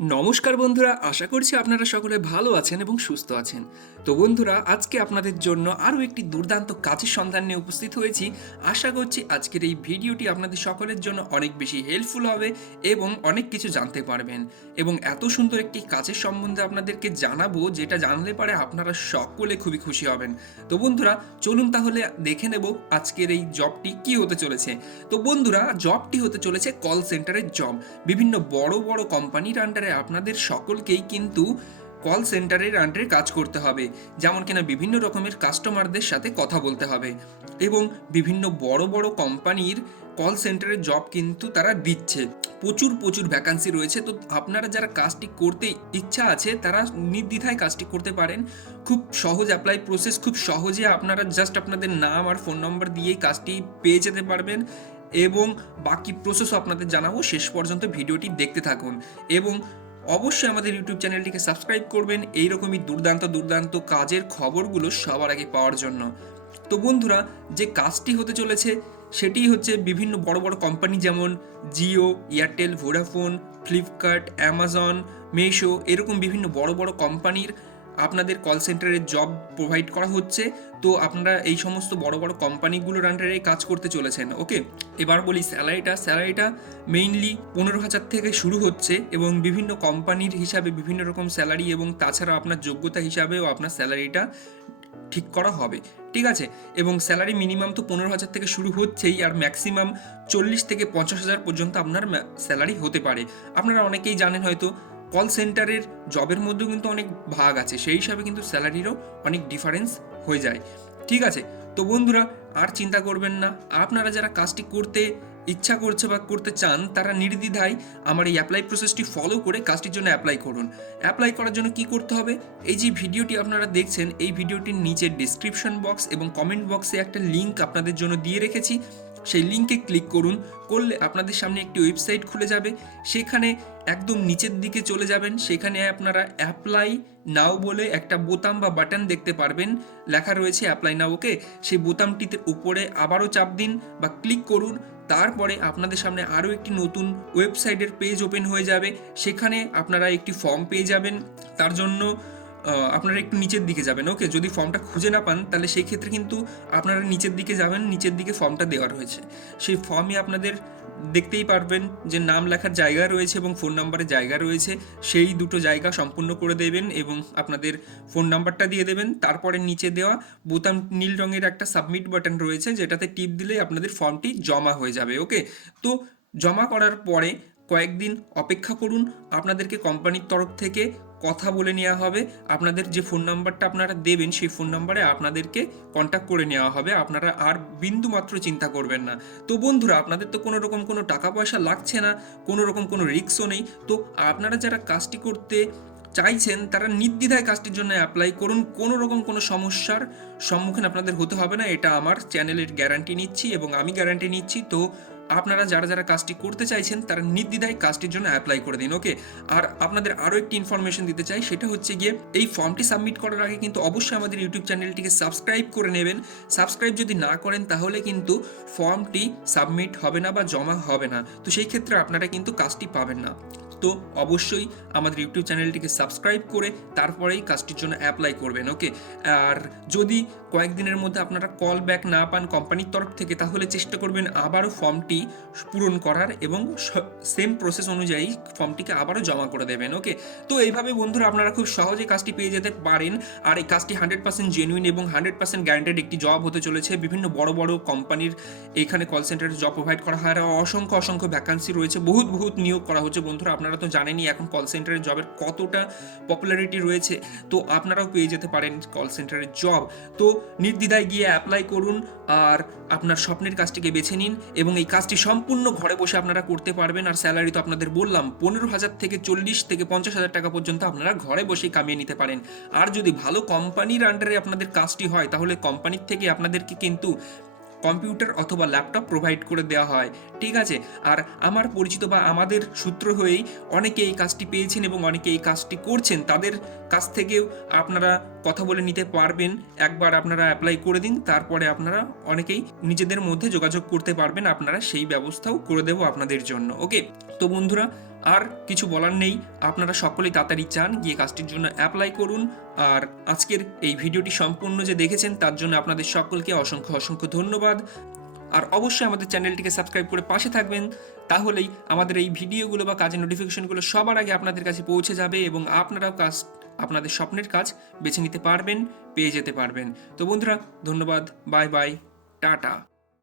নমস্কার বন্ধুরা, আশা করছি আপনারা সকলে ভালো আছেন এবং সুস্থ আছেন। তো বন্ধুরা, আজকে আপনাদের জন্য আরও একটি দুর্দান্ত কাজের সন্ধান নিয়ে উপস্থিত হয়েছি। আশা করছি আজকের এই ভিডিওটি আপনাদের সকলের জন্য অনেক বেশি হেল্পফুল হবে এবং অনেক কিছু জানতে পারবেন। এবং এত সুন্দর একটি কাজের সম্বন্ধে আপনাদেরকে জানাব, যেটা জানলে পারে আপনারা সকলে খুবই খুশি হবেন। তো বন্ধুরা, চলুন তাহলে দেখে নেব আজকের এই জবটি কি হতে চলেছে। তো বন্ধুরা, জবটি হতে চলেছে কল সেন্টারের জব বিভিন্ন বড় বড় কোম্পানির আন্ডারে আপনাদের সকলকেই কিন্তু কল সেন্টারের আন্ডারে কাজ করতে হবে। যেমন কিনা বিভিন্ন রকমের কাস্টমারদের সাথে কথা বলতে হবে এবং বিভিন্ন বড় বড় কোম্পানির কল সেন্টারের জব কিন্তু তারা দিচ্ছে। প্রচুর প্রচুর ভ্যাকান্সি রয়েছে। তো আপনারা যারা কাজটি করতে ইচ্ছা আছে, তারা নির্দ্বিধায় কাজটি করতে পারেন। খুব সহজ অ্যাপ্লাই প্রসেস খুব সহজে আপনারা জাস্ট আপনাদের নাম আর ফোন নম্বর দিয়ে কাজটি পেয়ে যেতে পারবেন। এবং বাকি প্রসেসও আপনাদের জানাব। শেষ পর্যন্ত ভিডিওটি দেখতে থাকুন। এবং অবশ্যই আমাদের ইউটিউব চ্যানেলটিকে সাবস্ক্রাইব করবেন। এইরকমই দুর্দান্ত দুর্দান্ত কাজের খবরগুলো সবার আগে পাওয়ার জন্য। তো বন্ধুরা, যে কাজটি হতে চলেছে, সেটি হচ্ছে বিভিন্ন বড় বড় কোম্পানি যেমন জিও এয়ারটেল ভোডাফোন ফ্লিপকার্ট অ্যামাজন মেশো এরকম বিভিন্ন বড় বড় কোম্পানির আপনাদের কল সেন্টারের জব প্রোভাইড করা হচ্ছে, তো আপনারা এই সমস্ত বড় বড় কোম্পানিগুলোর আন্ডারে কাজ করতে চলেছেন ওকে এবার বলি স্যালারিটা স্যালারিটা মেইনলি পনেরো হাজার থেকে শুরু হচ্ছে এবং বিভিন্ন কোম্পানির হিসাবে বিভিন্ন রকম স্যালারি এবং তাছাড়া আপনার যোগ্যতা হিসাবেও আপনার স্যালারিটা ঠিক করা হবে, ঠিক আছে? এবং স্যালারি মিনিমাম তো পনেরো হাজার থেকে শুরু হচ্ছেই আর ম্যাক্সিমাম চল্লিশ থেকে পঞ্চাশ হাজার পর্যন্ত আপনার স্যালারি হতে পারে। আপনারা অনেকেই জানেন হয়তো কল সেন্টারের জবের মধ্যেও কিন্তু অনেক ভাগ আছে। সেই হিসাবে কিন্তু স্যালারিরও অনেক ডিফারেন্স হয়ে যায়। ঠিক আছে, তো বন্ধুরা, আর চিন্তা করবেন না। আপনারা যারা কাজটি করতে ইচ্ছা করছে বা করতে চান, তারা নির্দ্বিধায় আমার এই অ্যাপ্লাই প্রসেসটি ফলো করে কাজটির জন্য অ্যাপ্লাই করুন। অ্যাপ্লাই করার জন্য কি করতে হবে? এই যে ভিডিওটি আপনারা দেখছেন, এই ভিডিওটির নিচে ডিসক্রিপশন বক্স এবং কমেন্ট বক্সে একটা লিঙ্ক আপনাদের জন্য দিয়ে রেখেছি। সেই লিঙ্কে ক্লিক করুন, করলে আপনাদের সামনে একটি ওয়েবসাইট খুলে যাবে। সেখানে একদম নিচের দিকে চলে যাবেন। সেখানে আপনারা অ্যাপ্লাই নাও বলে একটা বোতাম বা বাটন দেখতে পারবেন। লেখা রয়েছে অ্যাপ্লাই নাও ওকে সেই বোতামটিতে উপরে আবারও চাপ দিন বা ক্লিক করুন। তারপরে আপনাদের সামনে আরও একটি নতুন ওয়েবসাইটের পেজ ওপেন হয়ে যাবে। সেখানে আপনারা একটি ফর্ম পেয়ে যাবেন। তার জন্য আপনারা একটু নিচের দিকে যাবেন। ওকে, যদি ফর্মটা খুঁজে না পান, তাহলে সেই ক্ষেত্রে কিন্তু আপনারা নিচের দিকে যাবেন, নিচের দিকে ফর্মটা দেওয়া রয়েছে। সেই ফর্মে আপনাদের দেখতেই পারবেন যে নাম লেখার জায়গা রয়েছে এবং ফোন নাম্বারের জায়গা রয়েছে। সেই দুটো জায়গা সম্পূর্ণ করে দেবেন এবং আপনাদের ফোন নাম্বারটা দিয়ে দেবেন। তারপরে নিচে দেওয়া বোতাম নীল রঙের একটা সাবমিট বাটন রয়েছে, যেটাতে টিপ দিলে আপনাদের ফর্মটি জমা হয়ে যাবে, ওকে? তো জমা করার পরে কয়েকদিন অপেক্ষা করুন। আপনাদেরকে কোম্পানির তরফ থেকে কথা বলে নেওয়া হবে। আপনাদের যে ফোন নাম্বারটা আপনারা দেবেন, সেই ফোন নাম্বারে আপনাদেরকে কন্ট্যাক্ট করে নেওয়া হবে। আপনারা আর বিন্দু মাত্র চিন্তা করবেন না। তো বন্ধুরা, আপনাদের তো কোনো রকম কোনো টাকা পয়সা লাগছে না কোনো রকম কোনো রিস্কও নেই। তো আপনারা যারা কাজটি করতে চাইছেন, তারা নির্দ্বিধায় কাজটির জন্য অ্যাপ্লাই করুন। কোনো রকম কোনো সমস্যার সম্মুখীন আপনাদের হতে হবে না। এটা আমার চ্যানেলের গ্যারান্টি নিচ্ছি এবং আমি গ্যারান্টি নিচ্ছি। তো আপনারা যারা যারা কাজটি করতে চাইছেন, তারা নির্দ্বিধায় কাজটির জন্য অ্যাপ্লাই করে দিন ওকে আর আপনাদের আরও একটি ইনফরমেশন দিতে চাই, সেটা হচ্ছে গিয়ে এই ফর্মটি সাবমিট করার আগে কিন্তু অবশ্যই আমাদের ইউটিউব চ্যানেলটিকে সাবস্ক্রাইব করে নেবেন। সাবস্ক্রাইব যদি না করেন, তাহলে কিন্তু ফর্মটি সাবমিট হবে না বা জমা হবে না। তো সেই ক্ষেত্রে আপনারা কিন্তু কাজটি পাবেন না। তো অবশ্যই আমাদের ইউটিউব চ্যানেলটিকে সাবস্ক্রাইব করে তারপরেই কাজটির জন্য অ্যাপ্লাই করবেন ওকে আর যদি কয়েকদিনের মধ্যে আপনারা কল ব্যাক না পান কোম্পানির তরফ থেকে, তাহলে চেষ্টা করবেন আবারও ফর্মটি পূরণ করার এবং সেম প্রসেস অনুযায়ী ফর্মটিকে আবারও জমা করে দেবেন ওকে তো এইভাবে বন্ধুরা আপনারা খুব সহজে কাজটি পেয়ে যেতে পারেন। আর এই কাজটি হান্ড্রেড পার্সেন্ট জেনুইন এবং হান্ড্রেড পার্সেন্ট গ্যারান্টেড একটি জব হতে চলেছে। বিভিন্ন বড় বড় কোম্পানির এখানে কল সেন্টারে জব প্রোভাইড করা হয়। আর অসংখ্য অসংখ্য ভ্যাকান্সি রয়েছে। বহুত বহুত নিয়োগ করা হচ্ছে বন্ধুরা আপনারা তো জানেনই এখন কল সেন্টারের জবের কতটা পপুলারিটি রয়েছে। তো আপনারাও পেয়ে যেতে পারেন কল সেন্টারের জব তো নির্দ্বিধায় গিয়ে অ্যাপ্লাই করুন আর আপনার স্বপ্নের কাজটিকে বেছে নিন এবং এই কাজটি সম্পূর্ণ ঘরে বসে আপনারা করতে পারবেন। আর স্যালারি তো আপনাদের বললাম, পনেরো হাজার থেকে চল্লিশ থেকে পঞ্চাশ হাজার টাকা পর্যন্ত আপনারা ঘরে বসেই কামিয়ে নিতে পারেন। আর যদি ভালো কোম্পানির আন্ডারে আপনাদের কাজটি হয়, তাহলে কোম্পানির থেকে আপনাদেরকে কিন্তু কম্পিউটার অথবা ল্যাপটপ প্রোভাইড করে দেওয়া হয়। ঠিক আছে? আর আমার পরিচিত বা আমাদের সূত্র হয়েই অনেকে এই কাজটি পেয়েছেন এবং অনেকে এই কাজটি করছেন। তাদের কাছ থেকেও আপনারা কথা বলে নিতে পারবেন। একবার আপনারা অ্যাপ্লাই করে দিন, তারপরে আপনারা অনেকেই নিজেদের মধ্যে যোগাযোগ করতে পারবেন। আপনারা সেই ব্যবস্থাও করে দেবো আপনাদের জন্য। ওকে তো বন্ধুরা আর কিছু বলার নেই। আপনারা সকলেই তাড়াতাড়ি চান, গিয়ে কাজটির জন্য অ্যাপ্লাই করুন। আর আজকের এই ভিডিওটি সম্পূর্ণ যে দেখেছেন, তার জন্য আপনাদের সকলকে অসংখ্য অসংখ্য ধন্যবাদ। আর অবশ্যই আমাদের চ্যানেলটিকে সাবস্ক্রাইব করে পাশে থাকবেন। তাহলেই আমাদের এই ভিডিওগুলো বা কাজের নোটিফিকেশনগুলো সবার আগে আপনাদের কাছে পৌঁছে যাবে এবং আপনারাও কাজ, আপনাদের স্বপ্নের কাজ বেছে নিতে পারবেন, পেয়ে যেতে পারবেন। তো বন্ধুরা, ধন্যবাদ বাই বাই টাটা।